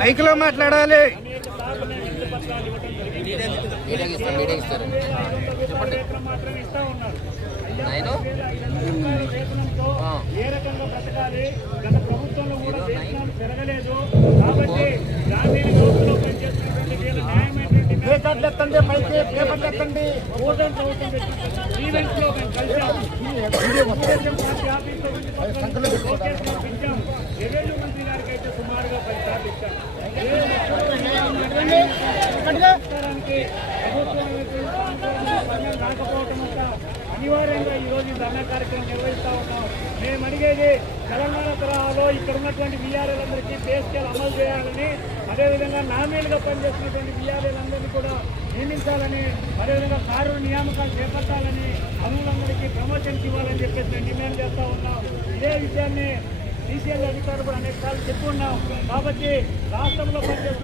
మైక్లో మాట్లాడాలి. ఏ రకంగా బ్రతకాలి, గత ప్రభుత్వంలో కూడా వేతనాలు పెరగలేదు కాబట్టి గ్రామీణ వ్యవస్థలో పనిచేస్తున్నటువంటి వీళ్ళ న్యాయమైనటువంటి ఓటర్స్ అవుతుంది. ఈవెంట్స్ లో మేము కలిసాము, పార్టీ ఆఫీస్ లో పెంచాం, రెవెన్యూ మంత్రి గారికి అయితే సుమారుగా 10 సార్లు ఇచ్చాం. ప్రభుత్వం రాకపోవటం వల్ల అనివార్యంగా ఈరోజు ఈ ధర్నా కార్యక్రమం నిర్వహిస్తూ ఉన్నాం. మేము అడిగేది తెలంగాణ తరహాలో ఇక్కడ ఉన్నటువంటి వీఆర్ఏలందరికీ పే స్కేల్ అమలు చేయాలని, అదేవిధంగా నామీలుగా పనిచేస్తున్నటువంటి వీఆర్ఏలందరినీ కూడా నియమించాలని, అదేవిధంగా కారు నియామకాలు చేపట్టాలని, అమలందరికీ ప్రమోషన్స్ ఇవ్వాలని చెప్పేసి మేము డిమాండ్ చేస్తూ ఉన్నాం. ఇదే విషయాన్ని సీసీఎల్ అధికారులు కూడా అనేక సార్లు చెప్పుకున్నాం. కాబట్టి రాష్ట్రంలో పనిచేస్తున్న